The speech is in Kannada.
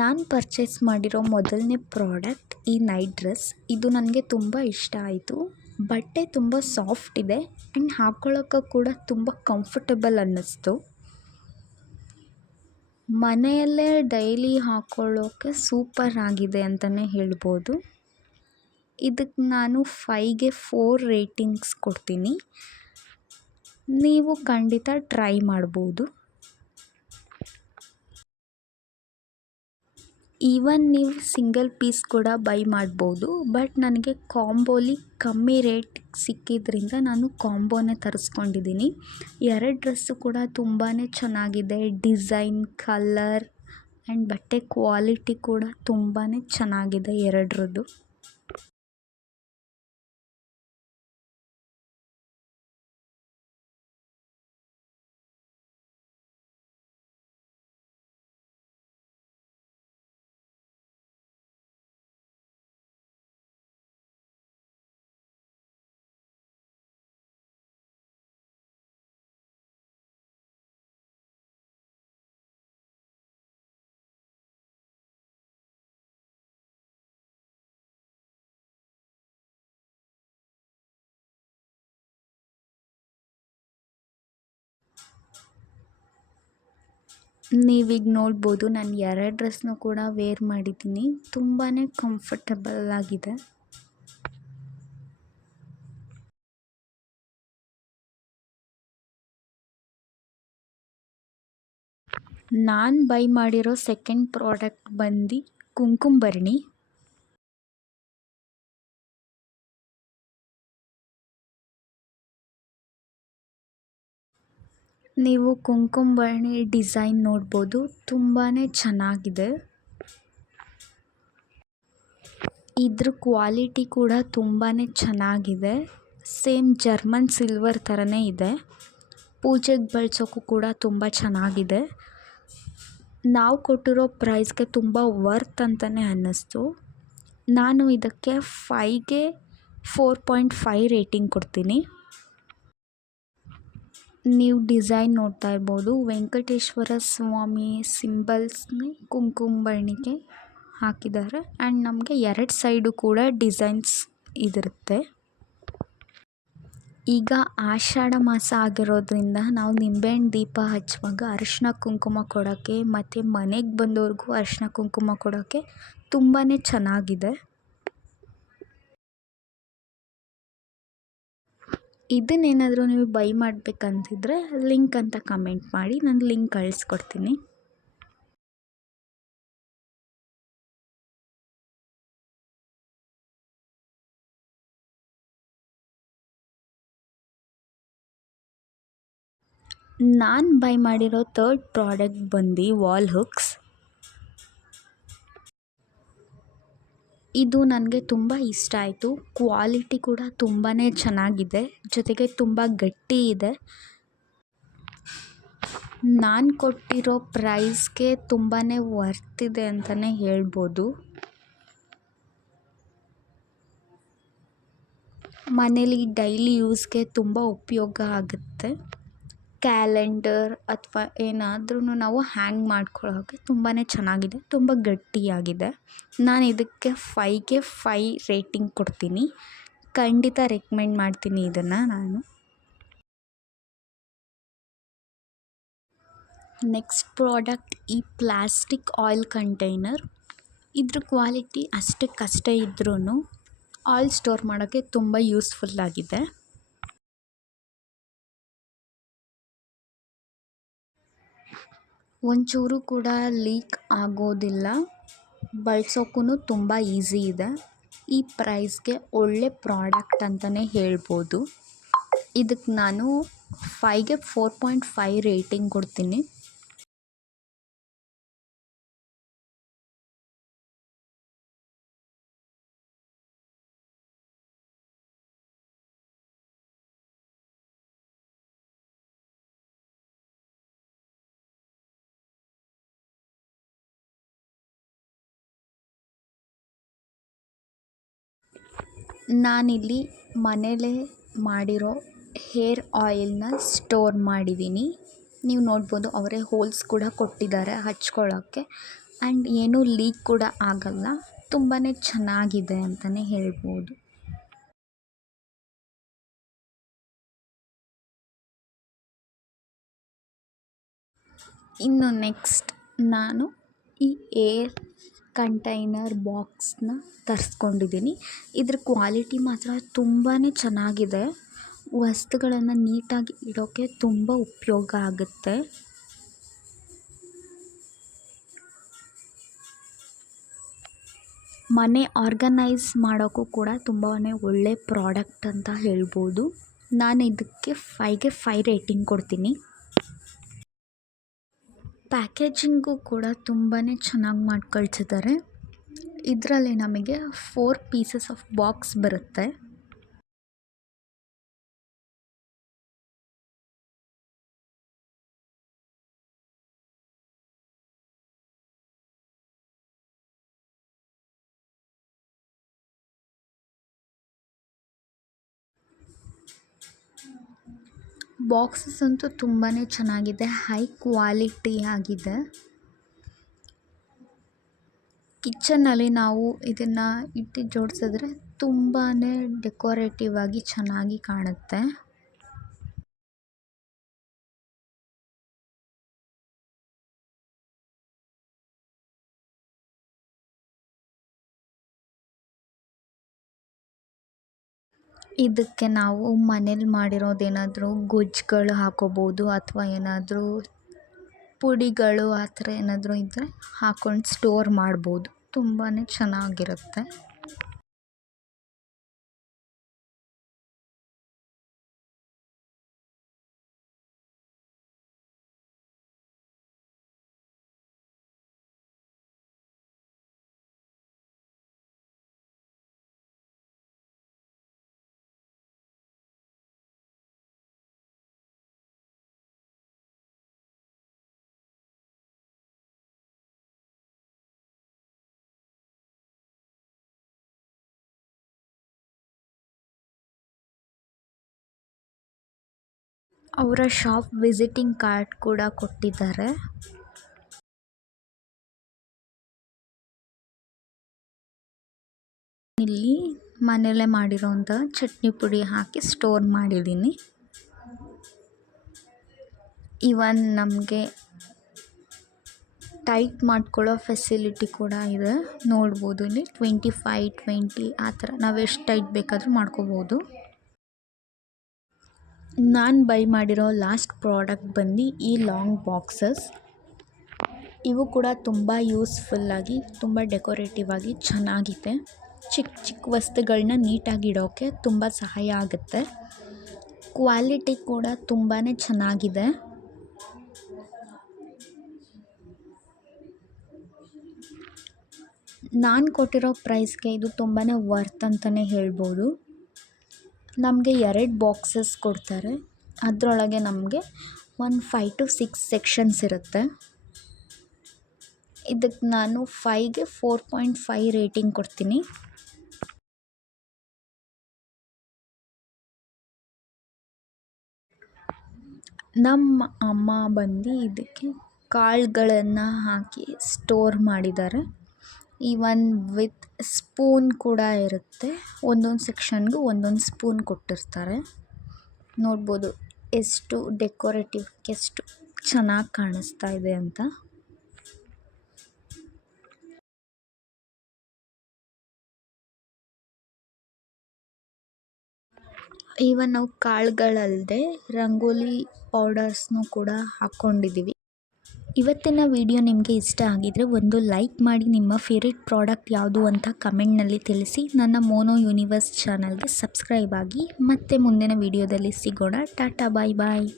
ನಾನು ಪರ್ಚೇಸ್ ಮಾಡಿರೋ ಮೊದಲನೇ ಪ್ರಾಡಕ್ಟ್ ಈ ನೈಟ್ ಡ್ರೆಸ್. ಇದು ನನಗೆ ತುಂಬ ಇಷ್ಟ ಆಯಿತು. ಬಟ್ಟೆ ತುಂಬ ಸಾಫ್ಟ್ ಇದೆ ಆ್ಯಂಡ್ ಹಾಕ್ಕೊಳ್ಳೋಕೆ ಕೂಡ ತುಂಬ ಕಂಫರ್ಟಬಲ್ ಅನ್ನಿಸ್ತು. ಮನೆಯಲ್ಲೇ ಡೈಲಿ ಹಾಕ್ಕೊಳ್ಳೋಕೆ ಸೂಪರ್ ಆಗಿದೆ ಅಂತಲೇ ಹೇಳ್ಬೋದು. ಇದಕ್ಕೆ ನಾನು 5ಗೆ 4 ರೇಟಿಂಗ್ಸ್ ಕೊಡ್ತೀನಿ. ನೀವು ಖಂಡಿತ ಟ್ರೈ ಮಾಡ್ಬೋದು. ಈವನ್ ನೀವು ಸಿಂಗಲ್ ಪೀಸ್ ಕೂಡ ಬೈ ಮಾಡ್ಬೋದು. ಬಟ್ ನನಗೆ ಕಾಂಬೋಲಿ ಕಮ್ಮಿ ರೇಟ್ ಸಿಕ್ಕಿದ್ರಿಂದ ನಾನು ಕಾಂಬೋನೇ ತರಿಸ್ಕೊಂಡಿದ್ದೀನಿ. 2 ಡ್ರೆಸ್ಸು ಕೂಡ ತುಂಬಾ ಚೆನ್ನಾಗಿದೆ. ಡಿಸೈನ್, ಕಲರ್ ಆ್ಯಂಡ್ ಬಟ್ಟೆ ಕ್ವಾಲಿಟಿ ಕೂಡ ತುಂಬಾ ಚೆನ್ನಾಗಿದೆ ಎರಡರದ್ದು. ನೀವೀಗ ನೋಡ್ಬೋದು, ನಾನು 2 ಡ್ರೆಸ್ನೂ ಕೂಡ ವೇರ್ ಮಾಡಿದ್ದೀನಿ. ತುಂಬಾ ಕಂಫರ್ಟಬಲ್ ಆಗಿದೆ. ನಾನು ಬೈ ಮಾಡಿರೋ ಸೆಕೆಂಡ್ ಪ್ರಾಡಕ್ಟ್ ಬಂದು ಕುಂಕುಮಭರಣಿ. ನೀವು ಕುಂಕುಮಭರಣಿ ಡಿಸೈನ್ ನೋಡ್ಬೋದು, ತುಂಬಾ ಚೆನ್ನಾಗಿದೆ. ಇದ್ರ ಕ್ವಾಲಿಟಿ ಕೂಡ ತುಂಬಾ ಚೆನ್ನಾಗಿದೆ. ಸೇಮ್ ಜರ್ಮನ್ ಸಿಲ್ವರ್ ಥರನೇ ಇದೆ. ಪೂಜೆಗೆ ಬಳಸೋಕ್ಕೂ ಕೂಡ ತುಂಬ ಚೆನ್ನಾಗಿದೆ. ನಾವು ಕೊಟ್ಟಿರೋ ಪ್ರೈಸ್ಗೆ ತುಂಬ ವರ್ತ್ ಅಂತಲೇ ಅನ್ನಿಸ್ತು. ನಾನು ಇದಕ್ಕೆ 5ಗೆ 4.5 ರೇಟಿಂಗ್ ಕೊಡ್ತೀನಿ. ನೀವು ಡಿಸೈನ್ ನೋಡ್ತಾ ಇರ್ಬೋದು, ವೆಂಕಟೇಶ್ವರ ಸ್ವಾಮಿ ಸಿಂಬಲ್ಸ್ನೇ ಕುಂಕುಮಭರಣಿಗೆ ಹಾಕಿದ್ದಾರೆ ಆ್ಯಂಡ್ ನಮಗೆ 2 ಸೈಡು ಕೂಡ ಡಿಸೈನ್ಸ್ ಇದಿರುತ್ತೆ. ಈಗ ಆಷಾಢ ಮಾಸ ಆಗಿರೋದ್ರಿಂದ ನಾವು ನಿಂಬೆಹಣ್ಣು ದೀಪ ಹಚ್ಚುವಾಗ ಅರಿಶಿನ ಕುಂಕುಮ ಕೊಡೋಕ್ಕೆ ಮತ್ತು ಮನೆಗೆ ಬಂದವ್ರಿಗೂ ಅರಿಶಿನ ಕುಂಕುಮ ಕೊಡೋಕ್ಕೆ ತುಂಬಾ ಚೆನ್ನಾಗಿದೆ. ಇದನ್ನೇನಾದರೂ ನೀವು ಬೈ ಮಾಡಬೇಕಂತಿದ್ರೆ ಲಿಂಕ್ ಅಂತ ಕಮೆಂಟ್ ಮಾಡಿ, ನಾನು ಲಿಂಕ್ ಕಳಿಸ್ಕೊಡ್ತೀನಿ. ನಾನು ಬೈ ಮಾಡಿರೋ 3rd ಪ್ರಾಡಕ್ಟ್ ಬಂದು ವಾಲ್ ಹುಕ್ಸ್. ಇದು ನನಗೆ ತುಂಬ ಇಷ್ಟ ಆಯಿತು. ಕ್ವಾಲಿಟಿ ಕೂಡ ತುಂಬಾ ಚೆನ್ನಾಗಿದೆ, ಜೊತೆಗೆ ತುಂಬ ಗಟ್ಟಿ ಇದೆ. ನಾನು ಕೊಟ್ಟಿರೋ ಪ್ರೈಸ್ಗೆ ತುಂಬಾ ವರ್ತಿದೆ ಅಂತಲೇ ಹೇಳ್ಬೋದು. ಮನೇಲಿ ಡೈಲಿ ಯೂಸ್ಗೆ ತುಂಬ ಉಪಯೋಗ ಆಗುತ್ತೆ. ಕ್ಯಾಲೆಂಡರ್ ಅಥವಾ ಏನಾದ್ರೂ ನಾವು ಹ್ಯಾಂಗ್ ಮಾಡ್ಕೊಳ್ಳೋಕ್ಕೆ ತುಂಬಾ ಚೆನ್ನಾಗಿದೆ, ತುಂಬ ಗಟ್ಟಿಯಾಗಿದೆ. ನಾನು ಇದಕ್ಕೆ 5ಗೆ 5 ರೇಟಿಂಗ್ ಕೊಡ್ತೀನಿ. ಖಂಡಿತ ರೆಕಮೆಂಡ್ ಮಾಡ್ತೀನಿ ಇದನ್ನು ನಾನು. ನೆಕ್ಸ್ಟ್ ಪ್ರಾಡಕ್ಟ್ ಈ ಪ್ಲಾಸ್ಟಿಕ್ ಆಯಿಲ್ ಕಂಟೈನರ್. ಇದ್ರ ಕ್ವಾಲಿಟಿ ಅಷ್ಟಕ್ಕಷ್ಟೇ ಇದ್ರೂ ಆಯಿಲ್ ಸ್ಟೋರ್ ಮಾಡೋಕ್ಕೆ ತುಂಬ ಯೂಸ್ಫುಲ್ ಆಗಿದೆ. ಒಂಚೂರು ಕೂಡ ಲೀಕ್ ಆಗೋದಿಲ್ಲ, ಬಳಸೋಕ್ಕೂ ತುಂಬ ಈಸಿ ಇದೆ. ಈ ಪ್ರೈಸ್ಗೆ ಒಳ್ಳೆ ಪ್ರಾಡಕ್ಟ್ ಅಂತಲೇ ಹೇಳ್ಬೋದು. ಇದಕ್ಕೆ ನಾನು 5ಗೆ 4.5 ರೇಟಿಂಗ್ ಕೊಡ್ತೀನಿ. ನಾನಿಲ್ಲಿ ಮನೇಲೇ ಮಾಡಿರೋ ಹೇರ್ ಆಯಿಲ್ನ ಸ್ಟೋರ್ ಮಾಡಿದ್ದೀನಿ. ನೀವು ನೋಡ್ಬೋದು, ಅವರೇ ಹೋಲ್ಸ್ ಕೂಡ ಕೊಟ್ಟಿದ್ದಾರೆ ಹಚ್ಕೊಳ್ಳೋಕ್ಕೆ. ಆ್ಯಂಡ್ ಏನೂ ಲೀಕ್ ಕೂಡ ಆಗಲ್ಲ. ತುಂಬಾ ಚೆನ್ನಾಗಿದೆ ಅಂತಲೇ ಹೇಳ್ಬೋದು. ಇನ್ನು ನೆಕ್ಸ್ಟ್ ನಾನು ಈ ಏರ್ ಕಂಟೈನರ್ ಬಾಕ್ಸ್ನ ತರಿಸ್ಕೊಂಡಿದ್ದೀನಿ. ಇದ್ರ ಕ್ವಾಲಿಟಿ ಮಾತ್ರ ತುಂಬಾ ಚೆನ್ನಾಗಿದೆ. ವಸ್ತುಗಳನ್ನು ನೀಟಾಗಿ ಇಡೋಕ್ಕೆ ತುಂಬ ಉಪಯೋಗ ಆಗುತ್ತೆ. ಮನೆ ಆರ್ಗನೈಸ್ ಮಾಡೋಕ್ಕೂ ಕೂಡ ತುಂಬಾ ಒಳ್ಳೆ ಪ್ರಾಡಕ್ಟ್ ಅಂತ ಹೇಳ್ಬೋದು. ನಾನು ಇದಕ್ಕೆ 5ಗೆ 5 ರೇಟಿಂಗ್ ಕೊಡ್ತೀನಿ. ಪ್ಯಾಕೇಜಿಂಗು ಕೂಡ ತುಂಬಾ ಚೆನ್ನಾಗಿ ಮಾಡಿ ಕಳಿಸಿದ್ದಾರೆ. ಇದರಲ್ಲಿ ನಮಗೆ 4 ಪೀಸಸ್ ಆಫ್ ಬಾಕ್ಸ್ ಬರುತ್ತೆ. ಬಾಕ್ಸಸ್ ಅಂತೂ ತುಂಬಾ ಚೆನ್ನಾಗಿದೆ, ಹೈ ಕ್ವಾಲಿಟಿ ಆಗಿದೆ. ಕಿಚನಲ್ಲಿ ನಾವು ಇದನ್ನು ಇಟ್ಟು ಜೋಡಿಸಿದ್ರೆ ತುಂಬಾ ಡೆಕೋರೇಟಿವ್ ಆಗಿ ಚೆನ್ನಾಗಿ ಕಾಣುತ್ತೆ. ಇದಕ್ಕೆ ನಾವು ಮನೇಲಿ ಮಾಡಿರೋದೇನಾದರೂ ಗೊಜ್ಜುಗಳು ಹಾಕೋಬೋದು, ಅಥವಾ ಏನಾದರೂ ಪುಡಿಗಳು ಆ ಥರ ಏನಾದರೂ ಇದ್ದರೆ ಹಾಕ್ಕೊಂಡು ಸ್ಟೋರ್ ಮಾಡ್ಬೋದು. ತುಂಬಾ ಚೆನ್ನಾಗಿರುತ್ತೆ. ಅವರ ಶಾಪ್ ವಿಸಿಟಿಂಗ್ ಕಾರ್ಡ್ ಕೂಡ ಕೊಟ್ಟಿದ್ದಾರೆ. ಇಲ್ಲಿ ಮನೆಯಲ್ಲೇ ಮಾಡಿರೋಂಥ ಚಟ್ನಿ ಪುಡಿ ಹಾಕಿ ಸ್ಟೋರ್ ಮಾಡಿದ್ದೀನಿ. ಇವನ್ ನಮಗೆ ಟೈಟ್ ಮಾಡ್ಕೊಳ್ಳೋ ಫೆಸಿಲಿಟಿ ಕೂಡ ಇದೆ. ನೋಡ್ಬೋದು ಇಲ್ಲಿ 25, 20 ಆ ಥರ ನಾವು ಎಷ್ಟು ಟೈಟ್ ಬೇಕಾದರೂ ಮಾಡ್ಕೋಬೋದು. ನಾನು ಬೈ ಮಾಡಿರೋ ಲಾಸ್ಟ್ ಪ್ರಾಡಕ್ಟ್ ಬಂದು ಈ ಲಾಂಗ್ ಬಾಕ್ಸಸ್. ಇವು ಕೂಡ ತುಂಬ ಯೂಸ್ಫುಲ್ಲಾಗಿ, ತುಂಬ ಡೆಕೋರೇಟಿವ್ ಆಗಿ ಚೆನ್ನಾಗಿದೆ. ಚಿಕ್ಕ ಚಿಕ್ಕ ವಸ್ತುಗಳನ್ನ ನೀಟಾಗಿ ಇಡೋಕ್ಕೆ ತುಂಬ ಸಹಾಯ ಆಗುತ್ತೆ. ಕ್ವಾಲಿಟಿ ಕೂಡ ತುಂಬಾ ಚೆನ್ನಾಗಿದೆ. ನಾನು ಕೊಟ್ಟಿರೋ ಪ್ರೈಸ್ಗೆ ಇದು ತುಂಬಾ ವರ್ತ್ ಅಂತಲೇ ಹೇಳ್ಬೋದು. ನಮಗೆ 2 ಬಾಕ್ಸಸ್ ಕೊಡ್ತಾರೆ. ಅದರೊಳಗೆ ನಮಗೆ ಒಂದು 5 to 6 ಸೆಕ್ಷನ್ಸ್ ಇರುತ್ತೆ. ಇದಕ್ಕೆ ನಾನು 5ಗೆ 4.5 ರೇಟಿಂಗ್ ಕೊಡ್ತೀನಿ. ನಮ್ಮ ಅಮ್ಮ ಬಂದು ಇದಕ್ಕೆ ಕಾಳುಗಳನ್ನು ಹಾಕಿ ಸ್ಟೋರ್ ಮಾಡಿದ್ದಾರೆ. ಈವನ್ ವಿತ್ ಸ್ಪೂನ್ ಕೂಡ ಇರುತ್ತೆ. ಒಂದೊಂದು ಸೆಕ್ಷನ್ಗೂ ಒಂದೊಂದು ಸ್ಪೂನ್ ಕೊಟ್ಟಿರ್ತಾರೆ. ನೋಡ್ಬೋದು ಎಷ್ಟು ಡೆಕೋರೇಟಿವ್, ಎಷ್ಟು ಚೆನ್ನಾಗಿ ಕಾಣಿಸ್ತಾ ಇದೆ ಅಂತ. ಈವನ್ ನಾವು ಕಾಳುಗಳಲ್ಲದೆ ರಂಗೋಲಿ ಪೌಡರ್ಸ್ನೂ ಕೂಡ ಹಾಕ್ಕೊಂಡಿದ್ದೀವಿ. ಇವತ್ತಿನ ವಿಡಿಯೋ ನಿಮಗೆ ಇಷ್ಟ ಆಗಿದರೆ ಒಂದು ಲೈಕ್ ಮಾಡಿ, ನಿಮ್ಮ ಫೇವ್ರೆಟ್ ಪ್ರಾಡಕ್ಟ್ ಯಾವುದು ಅಂತ ಕಮೆಂಟ್ನಲ್ಲಿ ತಿಳಿಸಿ. ನನ್ನ ಮೋನೋ ಯೂನಿವರ್ಸ್ ಚಾನಲ್ಗೆ ಸಬ್ಸ್ಕ್ರೈಬ್ ಆಗಿ. ಮತ್ತೆ ಮುಂದಿನ ವಿಡಿಯೋದಲ್ಲಿ ಸಿಗೋಣ. ಟಾಟಾ, ಬಾಯ್ ಬಾಯ್.